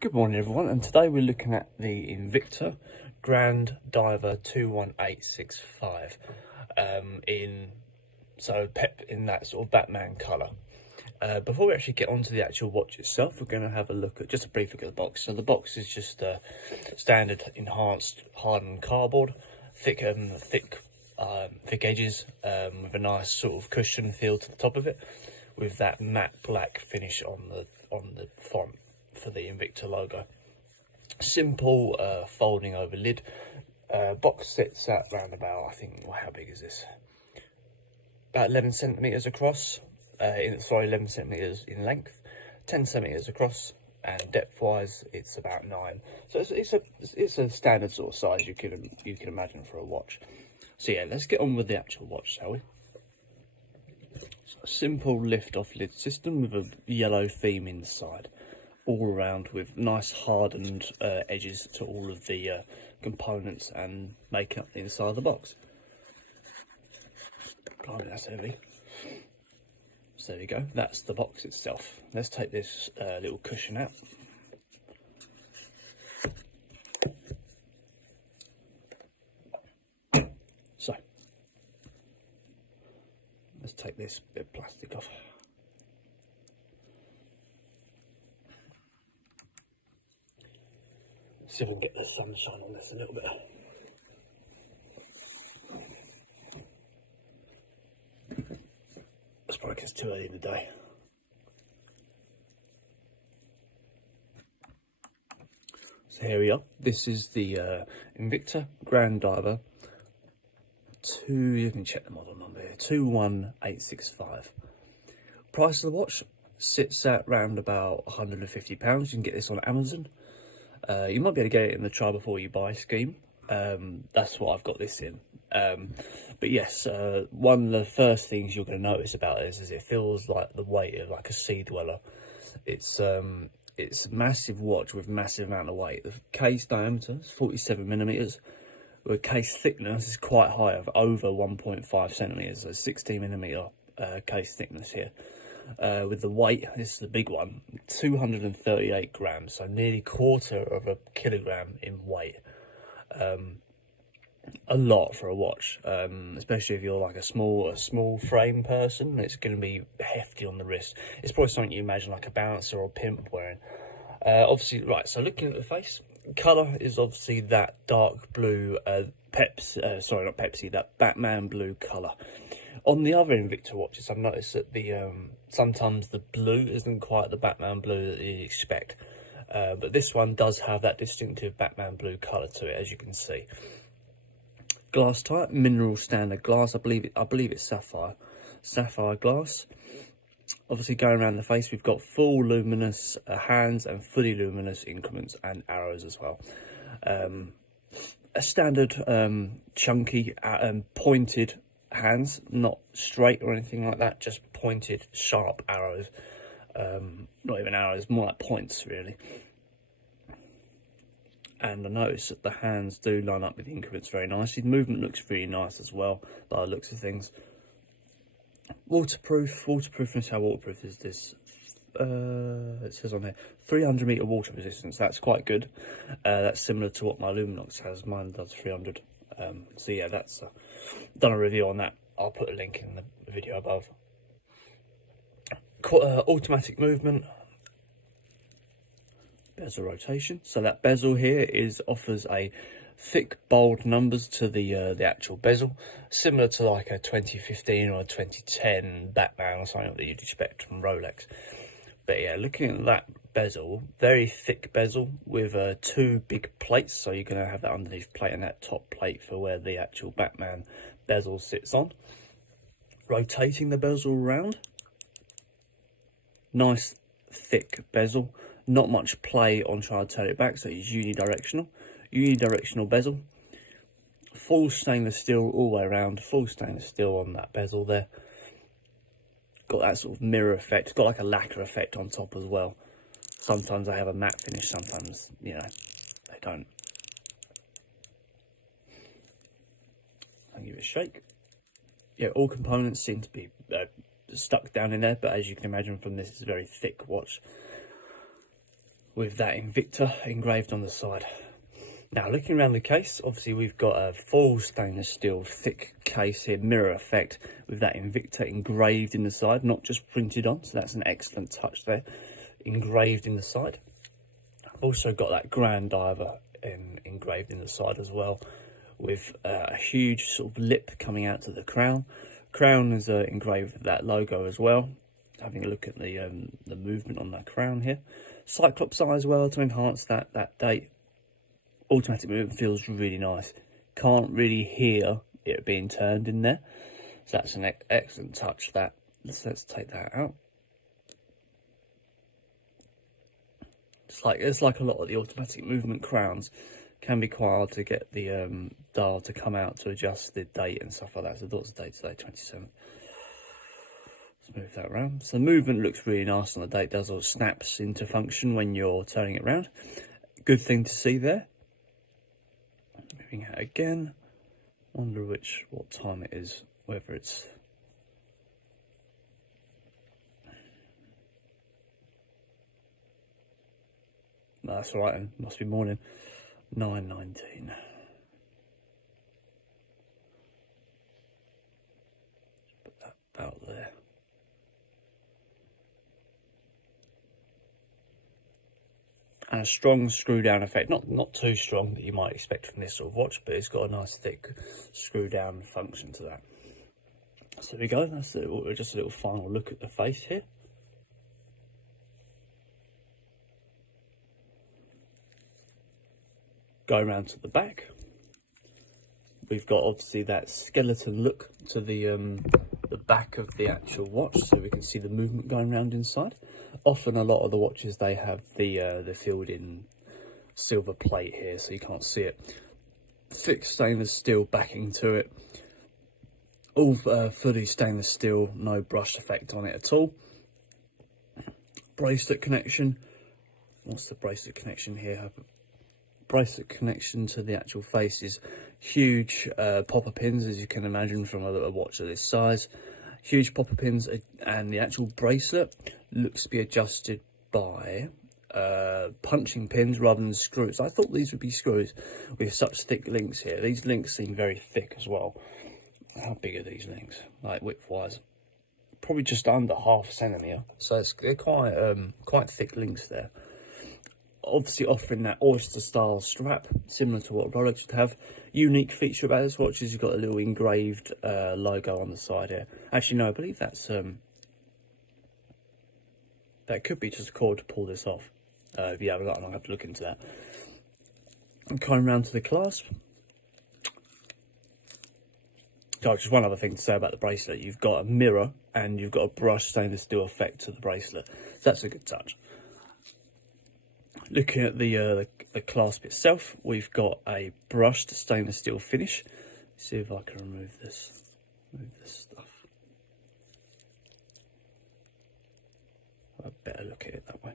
Good morning everyone, and today we're looking at the Invicta Gran Diver 21865 in that sort of Batman colour. Before we actually get onto the actual watch itself, we're going to have a look at just a brief look at the box. So the box is just standard enhanced hardened cardboard, thick edges, with a nice sort of cushion feel to the top of it, with that matte black finish on the font for the Invicta logo. Simple folding over lid. Box sits at around about, I think, well, how big is this? About 11 centimeters across. 11 centimeters in length, 10 centimeters across, and depth wise it's about 9. So it's a standard sort of size you can imagine for a watch. So yeah, let's get on with the actual watch, shall we? So a simple lift off lid system with a yellow theme inside, all around, with nice hardened edges to all of the components and making up the inside of the box. Blimey, that's heavy. So there we go, that's the box itself. Let's take this little cushion out. So, let's take this bit of plastic off. See if we can get the sunshine on this a little bit. It's probably because it's too early in the day. So here we are. This is the Invicta Gran Diver. You can check the model number here. 21865. Price of the watch sits at round about £150. You can get this on Amazon. You might be able to get it in the try before you buy scheme. That's what I've got this in. But yes, one of the first things you're going to notice about this is it feels like the weight of like a sea dweller. It's a massive watch with massive amount of weight. The case diameter is 47mm, with case thickness is quite high, of over 1.5 centimeters, so 16mm case thickness here. With the weight, this is the big one, 238 grams, so nearly quarter of a kilogram in weight. A lot for a watch, especially if you're like a small frame person. It's going to be hefty on the wrist. It's probably something you imagine like a bouncer or pimp wearing. Obviously, right, so looking at the face, colour is obviously that dark blue, that Batman blue colour. On the other Invicta watches, I've noticed that sometimes the blue isn't quite the Batman blue that you expect. But this one does have that distinctive Batman blue colour to it, as you can see. Glass type, mineral standard glass. I believe it's sapphire glass. Obviously, going around the face, we've got full luminous hands and fully luminous increments and arrows as well. A standard chunky pointed hands, not straight or anything like that, just pointed sharp arrows. Not even arrows, more like points really. And I notice that the hands do line up with the increments very nicely. The movement looks really nice as well, by the looks of things. Waterproofness, how waterproof is this? It says on here, 300 meter water resistance. That's quite good. That's similar to what my Luminox has. Mine does 300. So yeah, that's done a review on that. I'll put a link in the video above. Automatic movement. Bezel rotation. So that bezel here offers a thick, bold numbers to the actual bezel, similar to like a 2015 or a 2010 Batman or something that you'd expect from Rolex. But yeah, looking at that bezel, very thick bezel with 2 big plates. So you're going to have that underneath plate and that top plate for where the actual Batman bezel sits on. Rotating the bezel around. Nice thick bezel. Not much play on trying to turn it back, so it's unidirectional bezel. Full stainless steel all the way around, full stainless steel on that bezel there. Got that sort of mirror effect, got like a lacquer effect on top as well. Sometimes they have a matte finish, sometimes, you know, they don't. I'll give it a shake. Yeah, all components seem to be stuck down in there, but as you can imagine from this, it's a very thick watch. with that Invicta engraved on the side. Now looking around the case, obviously we've got a full stainless steel thick case here, mirror effect, with that Invicta engraved in the side, not just printed on, so that's an excellent touch there, engraved in the side. I've also got that Gran Diver engraved in the side as well, with a huge sort of lip coming out to the crown. Crown is engraved with that logo as well. Having a look at the movement on that crown here. Cyclops eye as well to enhance that date. Automatic movement feels really nice. Can't really hear it being turned in there, so that's an excellent touch. That let's take that out. It's like a lot of the automatic movement crowns can be quite hard to get the dial to come out to adjust the date and stuff like that. So what's the date today? 27th. Let's move that around. So the movement looks really nice on the date. Does all snaps into function when you're turning it around. Good thing to see there. Moving out again. Wonder what time it is. Whether it's no, that's all right. Then. Must be morning. 9:19. Put that about there. And a strong screw down effect, not too strong that you might expect from this sort of watch, but it's got a nice thick screw down function to that. So there we go, that's just a little final look at the face here. Go around to the back. We've got obviously that skeleton look to the back of the actual watch, so we can see the movement going around inside. Often a lot of the watches, they have the filled in silver plate here, so you can't see it. Thick stainless steel backing to it. All fully stainless steel, no brushed effect on it at all. Bracelet connection. What's the bracelet connection here? Bracelet connection to the actual face is huge popper pins, as you can imagine from a watch of this size. Huge popper pins, and the actual bracelet looks to be adjusted by punching pins rather than screws. I thought these would be screws with such thick links here. These links seem very thick as well. How big are these links, like width wise? Probably just under 0.5 centimetre, so they're quite thick links there. Obviously offering that oyster style strap, similar to what Rolex would have. Unique feature about this watch is you've got a little engraved logo on the side here. Actually no, I believe that's that could be just a cord to pull this off. If you have a lot, I'll have to look into that. And coming around to the clasp. So just one other thing to say about the bracelet, you've got a mirror and you've got a brushed stainless steel effect to the bracelet. So that's a good touch. Looking at the clasp itself, we've got a brushed stainless steel finish. Let's see if I can remove this stuff. I'd better look at it that way.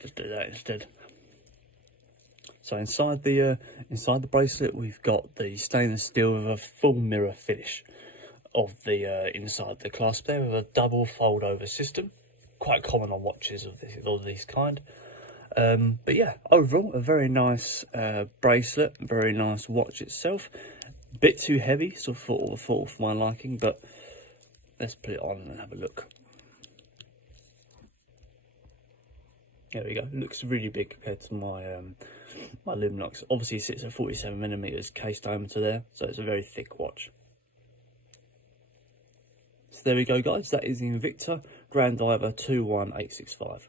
Just do that instead. So inside the bracelet, we've got the stainless steel with a full mirror finish of the inside the clasp there, with a double fold over system. Quite common on watches of this kind. But yeah, overall a very nice bracelet, very nice watch itself. A bit too heavy, so thought for my liking, but let's put it on and have a look. There we go. It looks really big compared to my my Luminox. Obviously it sits at 47mm case diameter there, so it's a very thick watch. So there we go guys, that is the Invicta Gran Diver 21865.